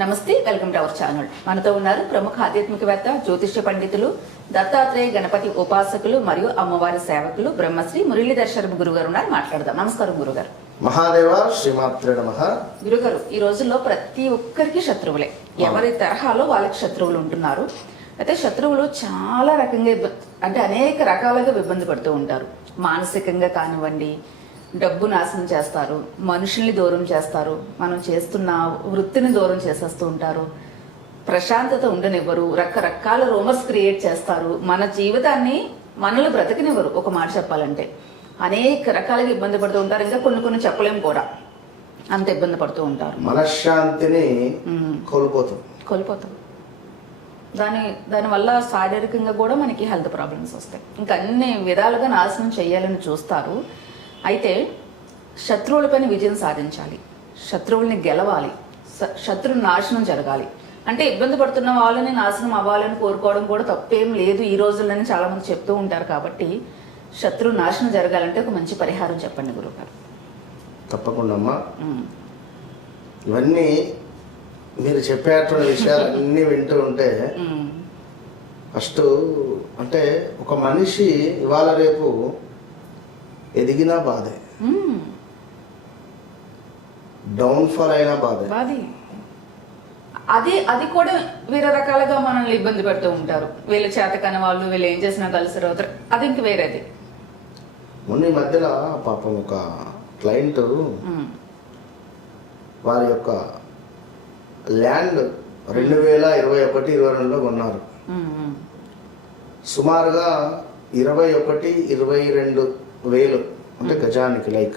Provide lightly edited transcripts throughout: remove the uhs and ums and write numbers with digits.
నమస్తే, welcome to our channel. మనతో ఉన్నారు ప్రముఖ ఆధ్యాత్మికవేత్త, జ్యోతిష్య పండితులు, దత్తాత్రేయ గణపతి ఉపాసకులు మరియు అమ్మవారి సేవకులు బ్రహ్మశ్రీ మురళీధర్ శర్మ గురుగారు ఉన్నారు. మాట్లాడదాం. నమస్కారం గురుగారు. మహాదేవ శ్రీమాత్రే నమః. గురుగారు, ఈ రోజుల్లో ప్రతి ఒక్కరికి శత్రువులే, ఎవరి తరహాలో వాళ్ళకి శత్రువులు ఉంటున్నారు. అయితే శత్రువులు చాలా రకంగా అంటే అనేక రకాలుగా ఇబ్బంది పడుతూ ఉంటారు. మానసికంగా కానివ్వండి, డబ్బు నాశనం చేస్తారు, మనుషుల్ని దూరం చేస్తారు, మనం చేస్తున్న వృత్తిని దూరం చేసేస్తూ ఉంటారు, ప్రశాంతత ఉండనివ్వరు, రకరకాల రూమర్స్ క్రియేట్ చేస్తారు, మన జీవితాన్ని మనల్ని బ్రతకనివ్వరు. ఒక మాట చెప్పాలంటే అనేక రకాలుగా ఇబ్బంది పడుతూ ఉంటారు. ఇంకా కొన్ని చెప్పలేము కూడా, అంత ఇబ్బంది పడుతూ ఉంటారు. మనశ్శాంతిని కోల్పోతాం. దానివల్ల శారీరకంగా కూడా మనకి హెల్త్ ప్రాబ్లమ్స్ వస్తాయి. ఇంకా అన్ని విధాలుగా నాశనం చేయాలని చూస్తారు. అయితే శత్రువులపైన విజయం సాధించాలి, శత్రువుల్ని గెలవాలి, శత్రు నాశనం జరగాలి అంటే ఇబ్బంది పడుతున్న వాళ్ళని నాశనం అవ్వాలని కోరుకోవడం కూడా తప్పేం లేదు. ఈ రోజుల్లోనే చాలా మంది చెప్తూ ఉంటారు. కాబట్టి శత్రు నాశనం జరగాలంటే ఒక మంచి పరిహారం చెప్పండి గురుగారు. తప్పకుండా అమ్మా. ఇవన్నీ మీరు చెప్పేటువంటి విషయాలు అన్ని వింటూ ఉంటే ఫస్ట్ అంటే ఒక మనిషి ఇవాళ రేపు ఎదిగినా బాధే, డౌన్ఫాల్ అయినా బాధే. అది కూడా వేరే రకాలుగా మనల్ని ఇబ్బంది పెడుతూ ఉంటారు. వీళ్ళ చేతకాని వాళ్ళు, వీళ్ళు ఏం చేసినా కలిసి అవుతారు, అది ఇంక వేరేది. మొన్న మధ్యలో పాపం ఒక క్లయింట్ వారి యొక్క ల్యాండ్ 2021-22లో కొన్నారు. సుమారుగా 21-22 వేలు అంటే గజానికి లైక్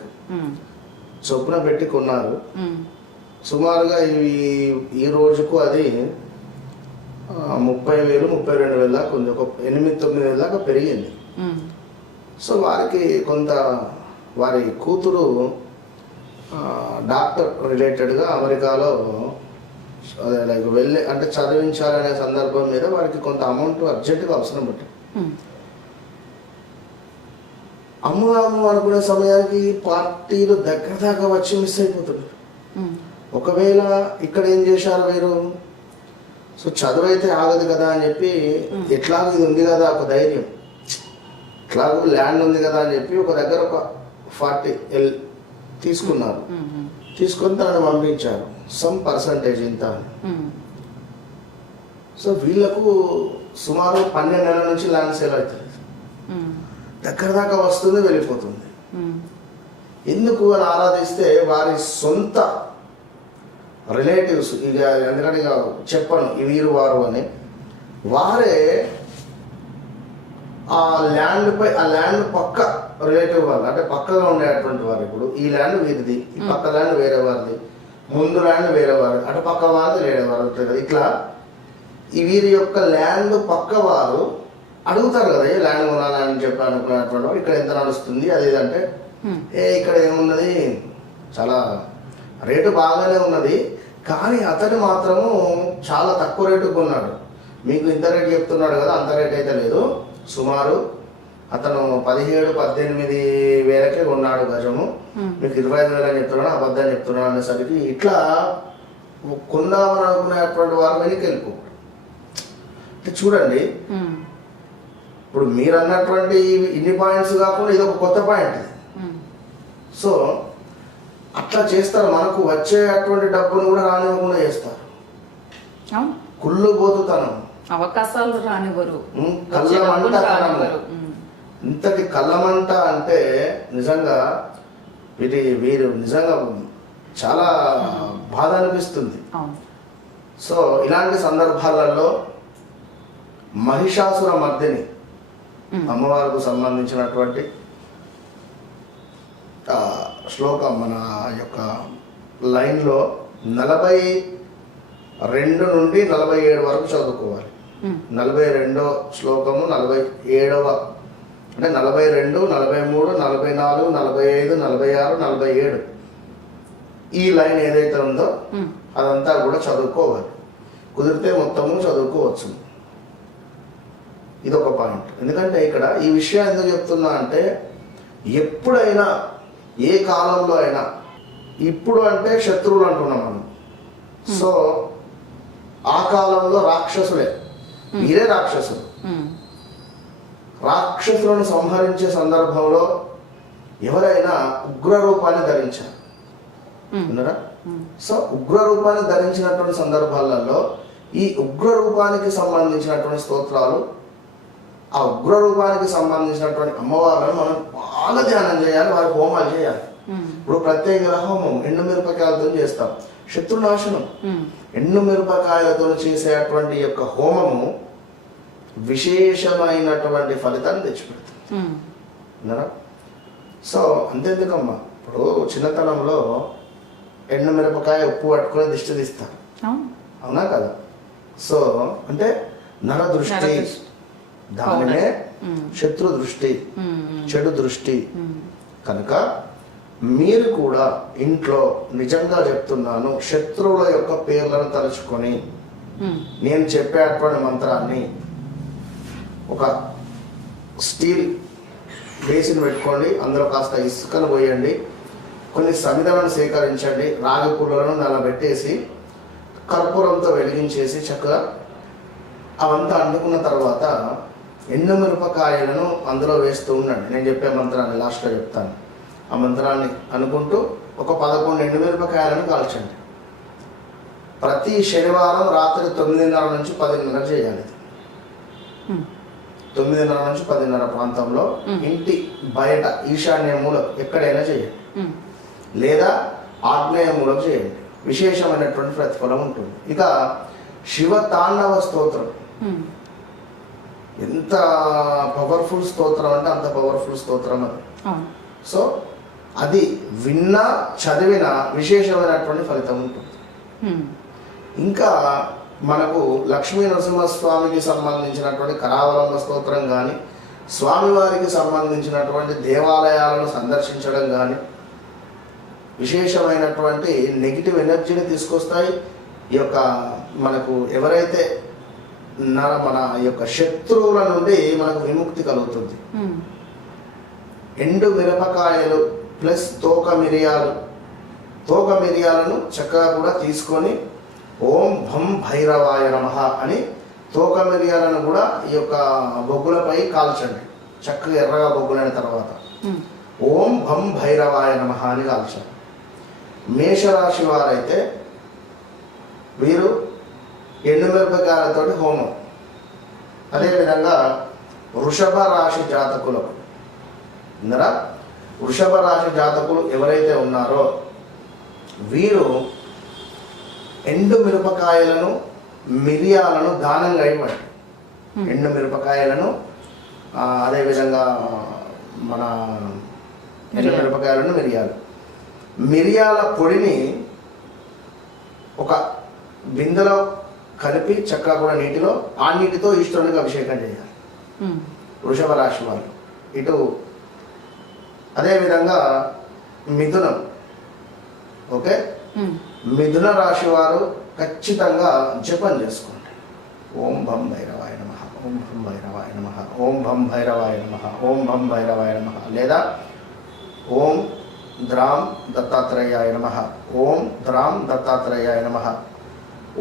చొప్పున పెట్టి కొన్నారు. సుమారుగా ఈ రోజుకు అది 30,000-32,000 దాకా ఉంది. ఒక 8-9 దాకా పెరిగింది. సో వారికి కొంత వారి కూతురు డాక్టర్ రిలేటెడ్గా అమెరికాలో లైక్ వెళ్ళి అంటే చదివించాలనే సందర్భం మీద వారికి కొంత అమౌంట్ అర్జెంటుగా అవసరం పట్టింది. అమ్ముదాము అనుకునే సమయానికి పార్టీలు దగ్గర దాకా వచ్చి మిస్ అయిపోతున్నారు. ఒకవేళ ఇక్కడ ఏం చేశారు మీరు, సో చదువు అయితే ఆగదు కదా అని చెప్పి, ఎట్లాగో ఇది ఉంది కదా ఒక ధైర్యం, ఎట్లాగో ల్యాండ్ ఉంది కదా అని చెప్పి ఒక దగ్గర ఒక 40L తీసుకున్నారు. తీసుకొని తనను పంపించారు, సమ్ పర్సంటేజ్ ఇంత. సో వీళ్ళకు సుమారు 12 నెలల నుంచి ల్యాండ్ సేల్ అవుతుంది, దగ్గర దాకా వస్తుంది, వెళ్ళిపోతుంది. ఎందుకు అని ఆరాధిస్తే వారి సొంత రిలేటివ్స్, ఇక ఎందుకంటే ఇక చెప్పను ఈ వీరు వారు అని, వారే ఆ ల్యాండ్ పక్క రిలేటివ్ వాళ్ళు అంటే పక్కగా ఉండేటువంటి వారు. ఇప్పుడు ఈ ల్యాండ్ వీరిది, ఈ పక్క ల్యాండ్ వేరే వారిది, ముందు ల్యాండ్ వేరే వారు, అటు పక్క వారిది వేరే వారు ఉంటుంది కదా. ఇట్లా ఈ వీరి యొక్క ల్యాండ్ పక్క వారు అడుగుతారు కదా, ఏ ల్యాండ్ కొనాలని చెప్పి అనుకున్నటువంటి వారు, ఇక్కడ ఎంత నడుస్తుంది అది ఇదంటే, ఇక్కడ ఏమున్నది, చాలా రేటు బాగానే ఉన్నది, కానీ అతను మాత్రము చాలా తక్కువ రేటుకు కొన్నాడు. మీకు ఇంత రేటు చెప్తున్నాడు కదా, అంత రేట్ అయితే లేదు, సుమారు అతను 17-18 వేలకే కొన్నాడు గజము, మీకు 25,000 అని చెప్తున్నాడు, అబద్ధం చెప్తున్నాడు అనేసరికి ఇట్లా కొందామని అనుకునేటువంటి వారు వెనక్కి వెళ్ళిపోతారు. అంటే చూడండి, ఇప్పుడు మీరు అన్నటువంటి ఇన్ని పాయింట్స్ కాకుండా ఇది ఒక కొత్త పాయింట్. సో అట్లా చేస్తారు, మనకు వచ్చేటువంటి డబ్బును కూడా రానివ్వకుండా చేస్తారు. కుళ్ళు పోతుతనం, అవకాశాలు రానివ్వరు, కళ్ళమంట. ఇంతటి కళ్ళమంట అంటే నిజంగా వీరు నిజంగా చాలా బాధ అనిపిస్తుంది. సో ఇలాంటి సందర్భాలలో మహిషాసుర మర్దిని అమ్మవారికి సంబంధించినటువంటి శ్లోకం మన యొక్క లైన్లో 42 నుండి 47 వరకు చదువుకోవాలి. 42వ శ్లోకము, 47వ అంటే 42, 43, 44, 45, 46, 47 ఈ లైన్ ఏదైతే ఉందో అదంతా కూడా చదువుకోవాలి. కుదిరితే మొత్తము చదువుకోవచ్చు. ఇదొక పాయింట్. ఎందుకంటే ఇక్కడ ఈ విషయం ఎందుకు చెప్తున్నా అంటే, ఎప్పుడైనా ఏ కాలంలో అయినా, ఇప్పుడు అంటే శత్రువులు అంటున్నాం మనం. సో ఆ కాలంలో రాక్షసులే, మీరే రాక్షసులు. రాక్షసులను సంహరించే సందర్భంలో ఎవరైనా ఉగ్ర రూపాన్ని ధరించారు విన్నారా? సో ఉగ్ర రూపాన్ని ధరించినటువంటి సందర్భాలలో ఈ ఉగ్ర రూపానికి సంబంధించినటువంటి స్తోత్రాలు, ఆ ఉగ్ర రూపానికి సంబంధించినటువంటి అమ్మవార్లను మనం బాగా ధ్యానం చేయాలి, వారి హోమాలు చేయాలి. ఇప్పుడు ప్రత్యేక హోమం ఎండు మిరపకాయలతో చేస్తాం, శత్రునాశనం. ఎండు మిరపకాయలతో చేసేటువంటి యొక్క హోమము విశేషమైనటువంటి ఫలితాన్ని తెచ్చిపెడుతుంది విన్నారా? సో అంతేందుకమ్మా, ఇప్పుడు చిన్నతనంలో ఎండు మిరపకాయ ఉప్పు పట్టుకుని దిష్టి తీస్తారు, అవునా కదా? సో అంటే నర దృష్టి, దానినే శత్రు దృష్టి, చెడు దృష్టి. కనుక మీరు కూడా ఇంట్లో నిజంగా చెప్తున్నాను, శత్రువుల యొక్క పేర్లను తలుచుకొని నేను చెప్పేటువంటి మంత్రాన్ని ఒక స్టీల్ బేసిన్ పెట్టుకోండి, అందులో కాస్త ఇసుకను పోయండి, కొన్ని సమిధలను సేకరించండి, రాగి పుల్లలను నల్లబెట్టేసి కర్పూరంతో వెలిగించేసి చక్కగా అవంతా అంటుకున్న తర్వాత ఎండు మిరపకాయలను అందులో వేస్తూ ఉండండి. నేను చెప్పే మంత్రాన్ని లాస్ట్లో చెప్తాను. ఆ మంత్రాన్ని అనుకుంటూ ఒక 11 ఎండు మిరపకాయలను కాల్చండి. ప్రతి శనివారం రాత్రి 9:30 నుంచి 10:30 చేయాలి. 9:30 నుంచి 10:30 ప్రాంతంలో ఇంటి బయట ఈశాన్య మూలం ఎక్కడైనా చేయండి, లేదా ఆగ్నేయ మూలం చేయండి. విశేషమైనటువంటి ప్రతిఫలం ఉంటుంది. ఇక శివ తాండవ స్తోత్రం ఎంత పవర్ఫుల్ స్తోత్రం అంటే అంత పవర్ఫుల్ స్తోత్రం అది. సో అది విన్నా చదివిన విశేషమైనటువంటి ఫలితం ఉంటుంది. ఇంకా మనకు లక్ష్మీ నరసింహస్వామికి సంబంధించినటువంటి కరావలంబ స్తోత్రం కానీ, స్వామివారికి సంబంధించినటువంటి దేవాలయాలను సందర్శించడం కానీ విశేషమైనటువంటి నెగిటివ్ ఎనర్జీని తీసుకొస్తాయి. ఈ యొక్క మనకు ఎవరైతే మన యొక్క శత్రువుల నుండి మనకు విముక్తి కలుగుతుంది. ఎండు మిరపకాయలు ప్లస్ తోక మిరియాలను చక్కగా కూడా తీసుకొని ఓం భం భైరవాయ నమః అని తోక మిరియాలను కూడా ఈ యొక్క బొగ్గులపై కాల్చండి. చక్కగా ఎర్రగా బొగ్గులైన తర్వాత ఓం భం భైరవాయ నమః అని కాల్చండి. మేషరాశి వారైతే వీరు ఎండుమిరపకాయలతో హోమం. అదేవిధంగా వృషభ రాశి జాతకులకు విన్నరా? వృషభ రాశి జాతకులు ఎవరైతే ఉన్నారో వీరు ఎండు మిరపకాయలను మిరియాలను దానంగా ఇవ్వండి. ఎండు మిరపకాయలను అదేవిధంగా మన ఎండు మిరపకాయలను మిరియాల పొడిని ఒక బిందెలో కలిపి చక్కగా కూడా నీటిలో, ఆ నీటితో ఈశ్వరునికి అభిషేకం చేయాలి వృషభ రాశి వాళ్ళు. ఇటు అదేవిధంగా మిథునం, ఓకే, మిథున రాశి వారు ఖచ్చితంగా జపం చేసుకోండి. ఓం భం భైరవాయ నమః, ఓం భం భైరవాయ నమః, ఓం భం భైరవాయ నమః, ఓం భం భైరవాయ నమః, లేదా ఓం ద్రాం దత్తాత్రేయాయ నమః, ఓం ద్రాం దత్తాత్రేయాయ నమః,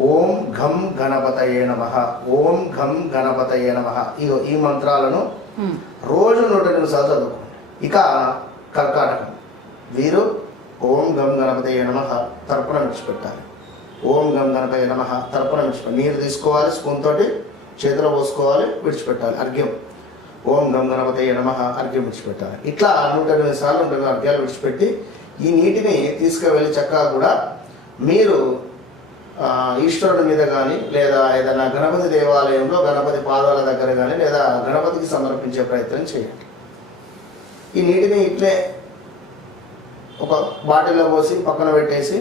ఓం ఘం గణపతయే నమః, ఓం ఘం గణపతయే నమః. ఈ మంత్రాలను రోజు 108 సార్లు చదువుకోండి. ఇక కర్కాటకం వీరు ఓం గం గణపతయే నమః తర్పణ విడిచిపెట్టాలి. ఓం గం గణపతయే నమః తర్పణ విడిచిపెట్టాలి. నీరు తీసుకోవాలి, స్పూన్ తోటి చేతిలో పోసుకోవాలి, విడిచిపెట్టాలి. అర్ఘ్యం ఓం గం గణపతయే నమః అర్ఘ్యం విడిచిపెట్టాలి. ఇట్లా 108 సార్లు 108 అర్ఘ్యాలు విడిచిపెట్టి ఈ నీటిని తీసుకువెళ్ళి చక్కగా కూడా మీరు ఈశ్వరుడి మీద కానీ, లేదా ఏదైనా గణపతి దేవాలయంలో గణపతి పాదాల దగ్గర కానీ, లేదా గణపతికి సమర్పించే ప్రయత్నం చేయండి. ఈ నీటిని ఇట్లే ఒక బాటిల్లో పోసి పక్కన పెట్టేసి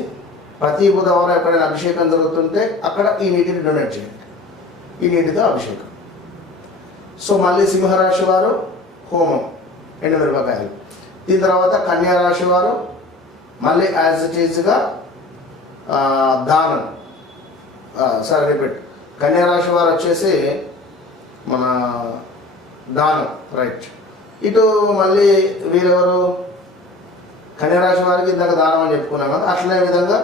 ప్రతి బుధవారం ఎక్కడైనా అభిషేకం జరుగుతుంటే అక్కడ ఈ నీటిని డొనేట్ చేయండి. ఈ నీటితో అభిషేకం. సో మళ్ళీ సింహరాశి వారు హోమం ఎండుమిరపకాయలు. దీని తర్వాత కన్యా రాశి వారు మళ్ళీ యాజ్ ఇట్ ఈజ్గా దానం. Sorry repeat. కన్యా రాశి వారు వచ్చేసి మన దానం, రైట్. ఇటు మళ్ళీ వీరెవరు? కన్యా రాశి వారికి ఇందాక దానం అని చెప్పుకున్నాం కదా. అట్లనే విధంగా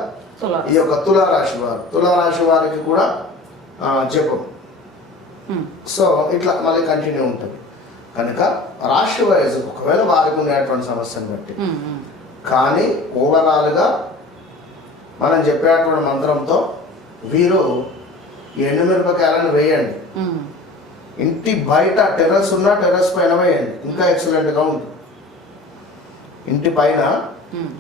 ఈ యొక్క తులారాశి వారు, తులారాశి వారికి కూడా జపం. ఉమ్, సో ఇట్లా మళ్ళీ కంటిన్యూ ఉంటుంది. కనుక రాశి వైజ్ ఒకవేళ వారికి ఉండేటువంటి సమస్యను బట్టి, ఉమ్, ఉమ్. కానీ ఓవరాల్గా మనం చెప్పేటువంటి మంత్రంతో వీరు ఈ ఎండుమిరపకాయలను వేయండి. ఉమ్, ఇంటి బయట టెర్రస్ ఉన్న టెర్రస్ పైన వేయండి, ఇంకా ఎక్సలెంట్గా ఉంటుంది. ఇంటి పైన ఉమ్.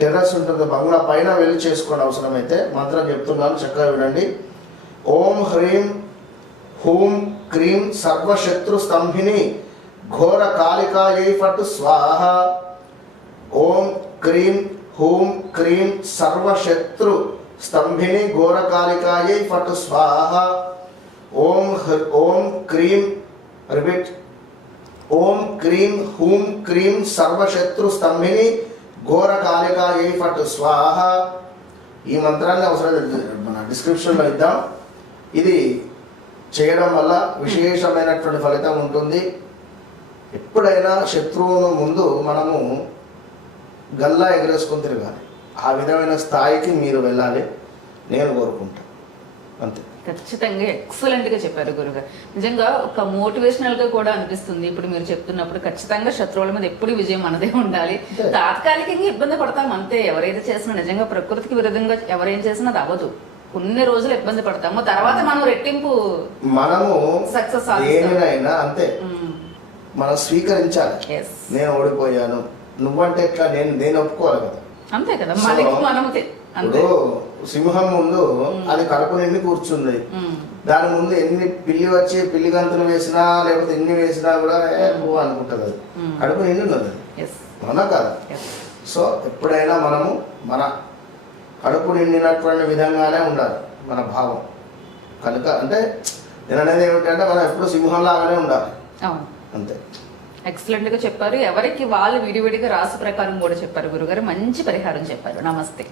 టెర్రస్ ఉంటుంది, బంగ్లా పైన వెళ్ళి చేసుకోండి. అవసరమైతే మంత్రం చెప్తున్నాను, చక్కగా వినండి. ఓం హ్రీం హూం క్రీం సర్వశత్రు స్తంభిని ఘోర కాళికాయై ఫట్ స్వాహ. ఓం క్రీం హూం క్రీం సర్వశత్రు స్తంభిని ఘోర కాళికాయై ఫట్ స్వాహ. ఓం క్రీం రిపీట్. ఓం క్రీం హూం క్రీం సర్వశత్రు స్తంభిని ఘోర కాళికాయై ఫట్ స్వాహ. ఈ మంత్రాన్ని అవసరం మన డిస్క్రిప్షన్లో ఇద్దాం. ఇది చేయడం వల్ల విశేషమైనటువంటి ఫలితం ఉంటుంది. ఎప్పుడైనా శత్రువును ముందు మనము గల్లా ఎగరేసుకొని తిరగాలి. ఆ విధమైన స్థాయికి మీరు వెళ్ళాలి, నేను కోరుకుంటాను. అంతే. ఖచ్చితంగా ఎక్సలెంట్ గా చెప్పారు గురుగారు. నిజంగా ఒక మోటివేషనల్ గా కూడా అనిపిస్తుంది. ఇప్పుడు మీరు చెప్తున్నప్పుడు ఖచ్చితంగా శత్రువుల మీద ఎప్పుడు విజయం మనదే ఉండాలి. తాత్కాలికంగా ఇబ్బంది పడతాం అంతే. ఎవరైతే చేసినా నిజంగా ప్రకృతికి విరుద్ధంగా ఎవరేం చేసినా అది అవ్వదు. కొన్ని రోజులు ఇబ్బంది పడతాము, తర్వాత మనం రెట్టింపు మనము సక్సెస్ ఏమైనా అంతే, మనం స్వీకరించాలి. నేను ఓడిపోయాను, నువ్వంటే ఎట్లా, నేను ఒప్పుకోవాలి కదా. అంతే కదా, మనకి మనం ఇప్పుడు సింహం ముందు అది కడుపు నిండి కూర్చుంది. దాని ముందు ఎన్ని పిల్లి వచ్చి పిల్లి గంతులు వేసినా లేకపోతే ఎన్ని వేసినా కూడా అనుకుంటుంది. అది కడుపు నిండి ఉన్నది, అవునా కాదు? సో ఎప్పుడైనా మనము మన కడుపు నిండినటువంటి విధంగానే ఉండాలి మన భావం. కనుక అంటే నేను అనేది ఏమిటంటే మనం ఎప్పుడు సింహంలాగానే ఉండాలి, అంతే. ఎక్సలెంట్ గా చెప్పారు. ఎవరికి వాళ్ళు విడివిడిగా రాశి ప్రకారం కూడా చెప్పారు గురుగారు. మంచి పరిహారం చెప్పారు. నమస్తే.